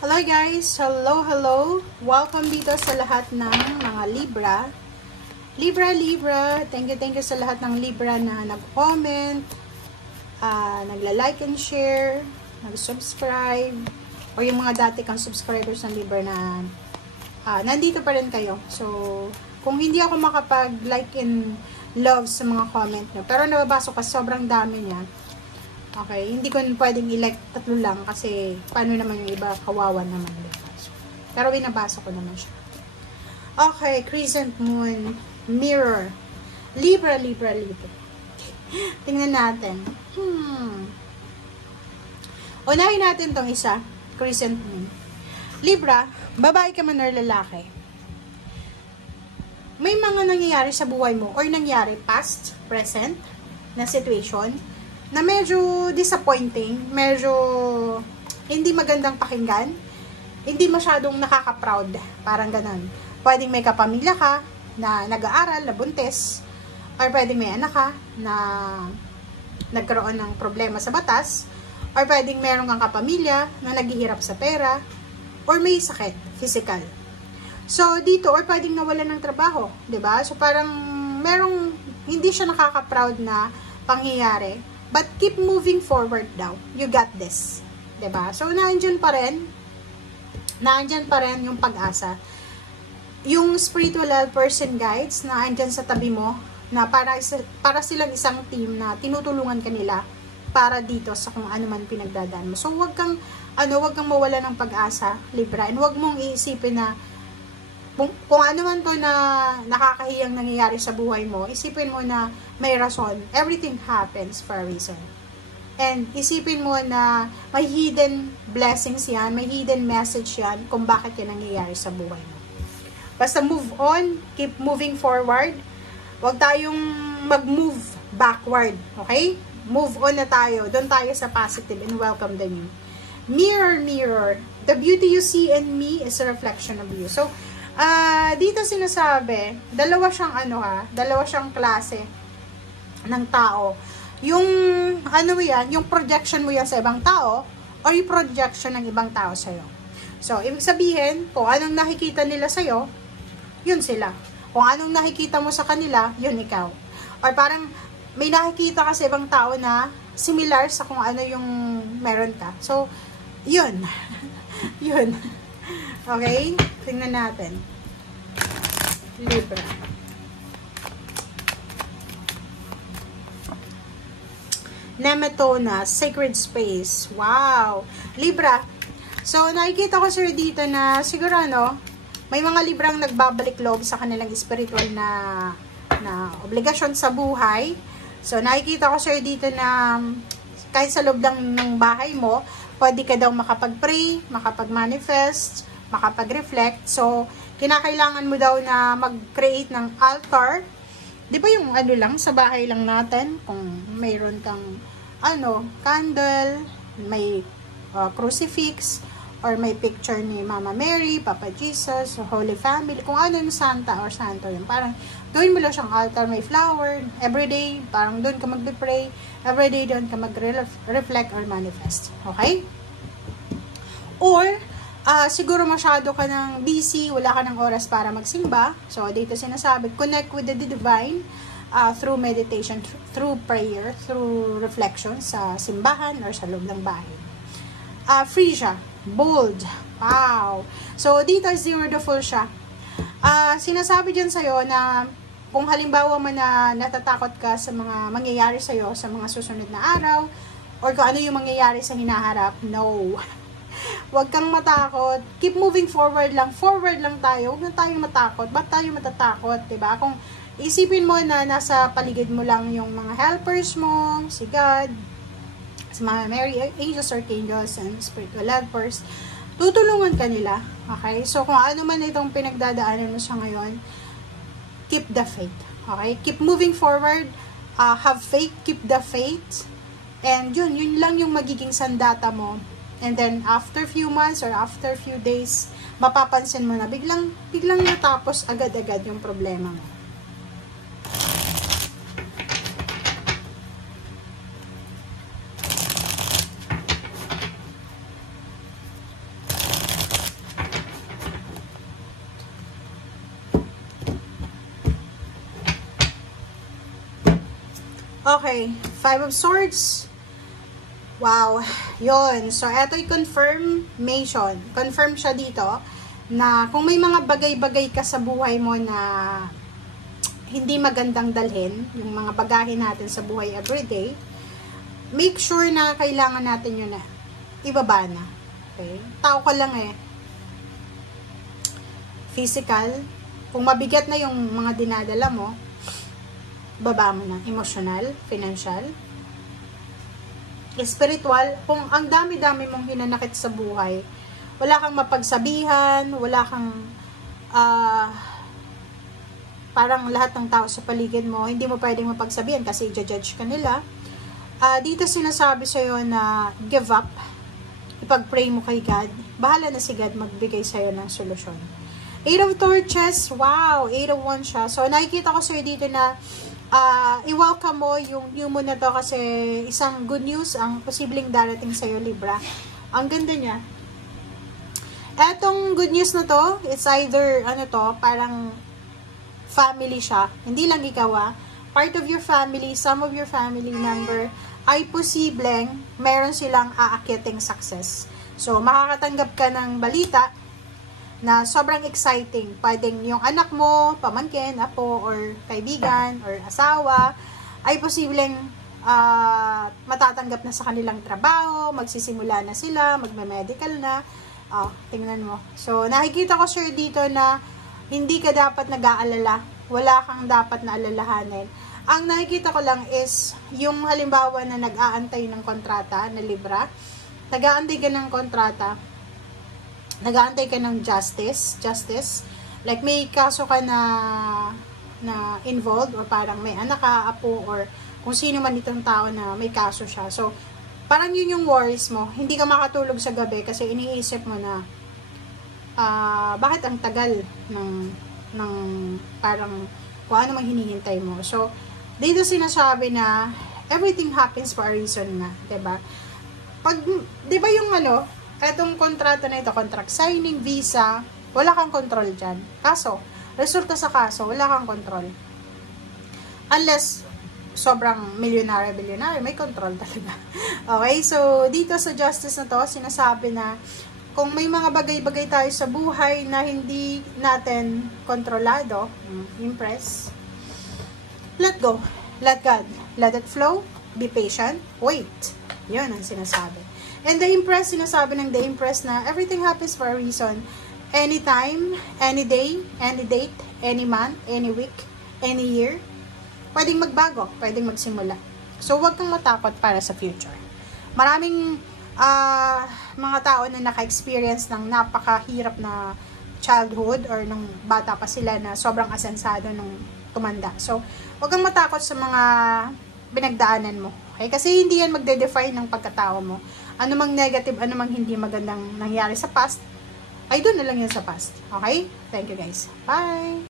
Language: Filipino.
Hello guys! Hello! Welcome dito sa lahat ng mga Libra. Libra, thank you sa lahat ng Libra na nag-comment, nagla-like and share, nag-subscribe, o yung mga dati kang subscribers ng Libra na nandito pa rin kayo. So, kung hindi ako makapag-like and love sa mga comment nyo, pero nababasa ko sobrang dami niya. Okay, hindi ko pwedeng i-like 3 lang kasi paano naman yung iba, kawawan naman. Pero binabasa ko naman siya. Okay, Crescent Moon, Mirror, Libra. Tingnan natin. Unahin natin tong isa, Crescent Moon. Libra, babae ka man or lalaki. May mga nangyayari sa buhay mo or nangyari past, present na situation na medyo disappointing, medyo hindi magandang pakinggan, hindi masyadong nakaka-proud, parang ganun. Pwedeng may kapamilya ka na nag-aaral, na buntis, or pwedeng may anak ka na nagkaroon ng problema sa batas, or pwedeng meron kang kapamilya na naghihirap sa pera, or may sakit, physical. So, dito, or pwedeng nawalan ng trabaho, 'di ba? So, parang merong hindi siya nakaka-proud na pangyayari. But keep moving forward daw. You got this. 'Di ba? So, nandiyan pa rin yung pag-asa. Yung spiritual person guides na andyan sa tabi mo, na para silang isang team na tinutulungan kanila para dito sa kung ano man pinagdadaan mo. So, wag kang mawala ng pag-asa, Libra. And wag mong iisipin na kung ano man to na nakakahiyang nangyayari sa buhay mo, isipin mo na may rason. Everything happens for a reason. And isipin mo na may hidden blessings yan, may hidden message yan kung bakit yan nangyayari sa buhay mo. Basta move on, keep moving forward. Huwag tayong mag-move backward, okay? Move on na tayo. Doon tayo sa positive and welcome the new. Mirror, the beauty you see in me is a reflection of you. So, dito sinasabi, dalawa siyang klase ng tao. Yung yung projection mo yan sa ibang tao or yung projection ng ibang tao sa'yo. So, ibig sabihin, kung anong nakikita nila sa'yo, yun sila. Kung anong nakikita mo sa kanila, yun ikaw. Or parang may nakikita ka sa ibang tao na similar sa kung ano yung meron ka. So, yun. Yun. Okay? Tingnan natin. Libra. Nemetona, Sacred Space. Wow! Libra. So, nakikita ko sir dito na siguro may mga Librang nagbabalik loob sa kanilang spiritual na obligasyon sa buhay. So, nakikita ko sir dito na kahit sa loob lang ng bahay mo, pwede ka daw makapag-pray, makapag-manifest, makapag-reflect. So, kinakailangan mo daw na mag-create ng altar. Di ba yung lang, sa bahay lang natin, kung mayroon kang, candle, may crucifix, or may picture ni Mama Mary, Papa Jesus, Holy Family, kung ano yung santa or santo yun. Parang, gawin mo lang siyang altar, may flower, everyday, parang doon ka mag-pray, everyday doon ka mag-reflect or manifest. Okay? Or, siguro masyado ka ng busy, wala ka ng oras para magsimba. So, dito sinasabi, connect with the divine through meditation, through prayer, through reflection sa simbahan or sa loob ng bahay. Free siya. Bold. Wow. So, dito zero the full siya. Sinasabi dyan sa'yo na kung halimbawa man na natatakot ka sa mga mangyayari sa'yo sa mga susunod na araw or kung ano yung mangyayari sa hinaharap, no. Huwag kang matakot. Keep moving forward lang. Forward lang tayo. Huwag na tayong matakot. Ba't tayo matatakot? Diba? Kung isipin mo na nasa paligid mo lang yung mga helpers mo, si God, si Mama Mary, angels, archangels, and spiritual helpers, tutulungan ka nila. Okay? So, kung ano man itong pinagdadaanan mo sa ngayon, keep the faith. Okay? Keep moving forward. Have faith. Keep the faith. And yun lang yung magiging sandata mo. And then, after few months or after few days, mapapansin mo na biglang natapos agad-agad yung problema mo. Okay, Five of Swords. Wow, yun. So, eto yung confirmation. Confirm siya dito na kung may mga bagay-bagay ka sa buhay mo na hindi magandang dalhin, yung mga bagahe natin sa buhay everyday, make sure na kailangan natin yun na ibaba na. Okay? Tao ka lang eh. Physical, kung mabigat na yung mga dinadala mo, baba mo na. Emotional, financial, spiritual, kung ang dami-dami mong hinanakit sa buhay, wala kang mapagsabihan, wala kang parang lahat ng tao sa paligid mo, hindi mo pwedeng mapagsabihan kasi i-judge ka nila. Dito sinasabi sa'yo na give up, ipag-pray mo kay God, bahala na si God magbigay sa'yo ng solusyon. 8 of Torches, wow, 8 of Wands siya. So, nakikita ko sa'yo dito na i-welcome mo yung new moon na to kasi isang good news ang posibleng darating sa'yo, Libra. Ang ganda niya. Etong good news na to, it's either, parang family siya. Hindi lang ikaw part of your family, some of your family member, ay posibleng meron silang aakyating success. So, makakatanggap ka ng balita na sobrang exciting. Pwedeng yung anak mo, pamangkin, apo, or kaibigan, or asawa, ay posibleng matatanggap na sa kanilang trabaho, magsisimula na sila, magme-medical na. Tingnan mo. So, nakikita ko sir dito na hindi ka dapat nag-aalala. Wala kang dapat na alalahanin. Ang nakikita ko lang is, yung halimbawa na nag-aantay ng kontrata na Libra, nag-aantay ka ng kontrata, nag-aantay ka ng justice, like may kaso ka na involved, or parang may anak ka, apo, or kung sino man itong tao na may kaso siya. So, parang yun yung worries mo. Hindi ka makatulog sa gabi kasi iniisip mo na, bakit ang tagal ng parang kung ano mang hinihintay mo. So, dito sinasabi na, everything happens for a reason nga, diba? Diba yung etong kontrata na ito, contract signing, visa, wala kang control dyan. Kaso, resulta sa kaso, wala kang control. Unless, sobrang billionaire, may control talaga. Okay, so, dito sa justice na to, sinasabi na, kung may mga bagay-bagay tayo sa buhay na hindi natin kontrolado, impress, let go, let God, let it flow, be patient, wait. Yun ang sinasabi. And the Empress, sinasabi ng the Empress na everything happens for a reason. Anytime, any day, any date, any month, any week, any year, pwedeng magbago, pwedeng magsimula. So, huwag kang matakot para sa future. Maraming mga tao na naka-experience ng napakahirap na childhood or nung bata pa sila na sobrang asensado nung tumanda. So, huwag kang matakot sa mga binagdaanan mo. Okay? Kasi hindi yan magde-define ng pagkatao mo. Ano mang negative, ano mang hindi magandang nangyari sa past, ay doon na lang yan sa past. Okay? Thank you guys. Bye!